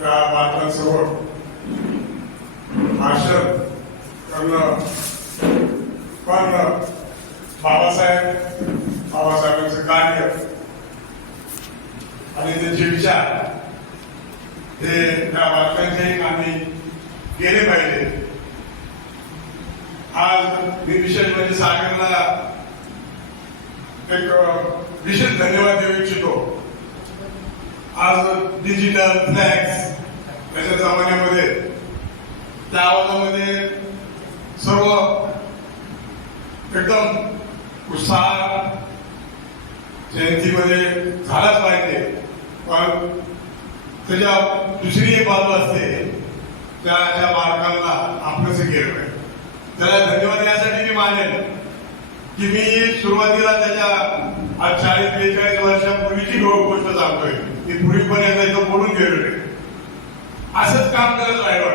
बालकांसमोर भाषण करणं, पण बाबासाहेबांचं कार्य आणि त्यांचे विचार हे त्या बालकांच्याही कामी गेले पाहिजे. आज मी विशेष म्हणजे सागरला एक विशेष धन्यवाद देऊ इच्छितो. आज डिजिटल फ्लॅक्स याच्या जमान्यामध्ये त्या आवाजामध्ये सर्व एकदम उत्साह जयंतीमध्ये झालाच पाहिजे, पण त्याच्या दुसरी एक बाजू असते, त्या बालकांना आपलंसं केलं पाहिजे. त्याला धन्यवाद यासाठी मी मानेन की मी सुरुवातीला त्याच्या आज 40-42 वर्षापूर्वीची गोष्ट सांगतोय. मी पूर्वी पण एकदा बोलून गेलो नाही, असंच काम करत राहिलो.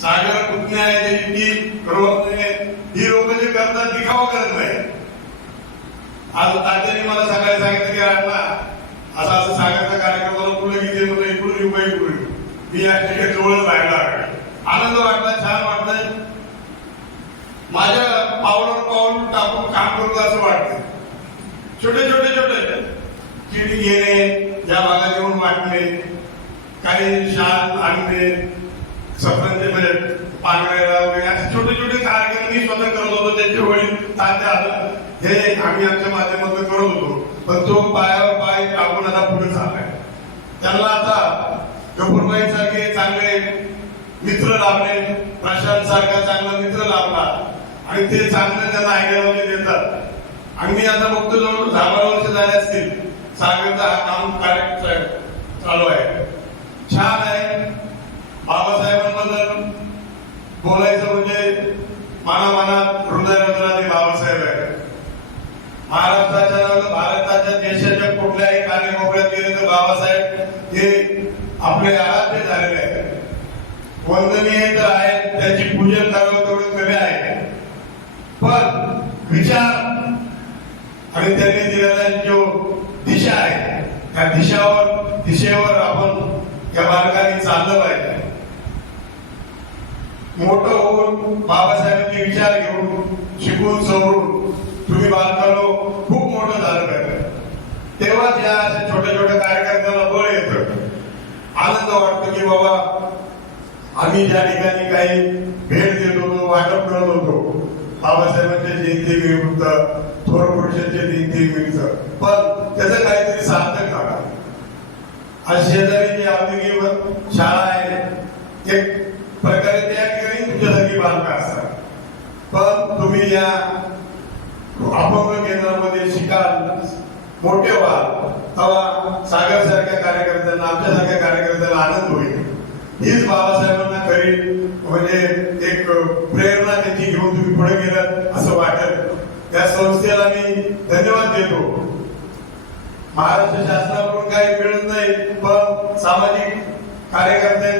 सागर पुतण्या आहे त्याची ही लोक जे करतात दिखावा करत नाही. आज तात्याने मला सकाळी सांगितलं की अण्णा असा असं सागरचा कार्यक्रमाला पुढे किती म्हणलं इकडून येऊ का इकडून येऊ. मी या ठिकाणी जवळच राहिला. आनंद वाटला, छान वाटलं. माझ्या पावलावर पाऊल टाकून काम करू असं वाटतं. छोटे चिडी घेणे, ज्या भागात येऊन वाटणे, काही शाल आणणे, सफरांचे म्हणजे पांघरायला वगैरे असे छोटे कार्यक्रम मी स्वतः करत होतो. त्यांचे वडील तात्या हे आम्ही आमच्या माध्यमातून करत होतो, पण तो पायावर पाय टाकून आता पुढे चाललाय. त्यांना आता गफूरबाई सारखे चांगले मित्र लाभले, प्रशांत सारखा चांगला मित्र लाभला आणि ते चांगलं त्यांना आयडिया देतात. आणि मी आता बघतो जवळ 10 वर्ष झाले असतील सागरचा हा काम कार्य चालू आहे. छान आहे. बाबासाहेबांबद्दल बोलायचं म्हणजे मनात हृदयात बाबासाहेब आहे. भारताच्या देशाच्या कुठल्याही कानेकोपऱ्यात गेले तर बाबासाहेब हे आपले आराध्य झालेले आहेत. वंदनीय तर आहेत, त्यांची पूजन करावं तेवढं कमी आहे, पण विचार आणि त्यांनी दिलेला जो दिशा आहे त्या दिशेवर आपण या बालकांनी चाललं पाहिजे. मोठं होऊन बाबासाहेबांचे विचार घेऊन शिकून सवरून तुम्ही बालकांनो खूप मोठं झालं पाहिजे. तेव्हाच या छोट्या कार्यक्रमाला बळ येतं. आनंद वाटतो की बाबा आम्ही ज्या ठिकाणी काही भेट देत होतो, वाटप करत होतो, बाबासाहेबांच्या जयंतीनिमित्त, थोर पुरुषांच्या जयंतीनिमित्त, पण त्याचं काहीतरी सार्थक झालं. आज शेजारी जी औद्योगिक शाळा आहे, एक प्रकारे त्या ठिकाणी तुमच्यासारखी बालका असतात, पण तुम्ही या अपंग केंद्रामध्ये शिकाल, मोठे व्हाल, तेव्हा सागर सारख्या कार्यकर्त्यांना, आमच्यासारख्या कार्यकर्त्यांना आनंद होईल. हीच बाबासाहेबांना खरी म्हणजे एक प्रेरणा त्यांची घेऊन तुम्ही पुढे गेलात असं वाटत. या संस्थेला मी धन्यवाद देतो. महाराष्ट्र शासनाकडून काही मिळत नाही, पण सामाजिक कार्यकर्ते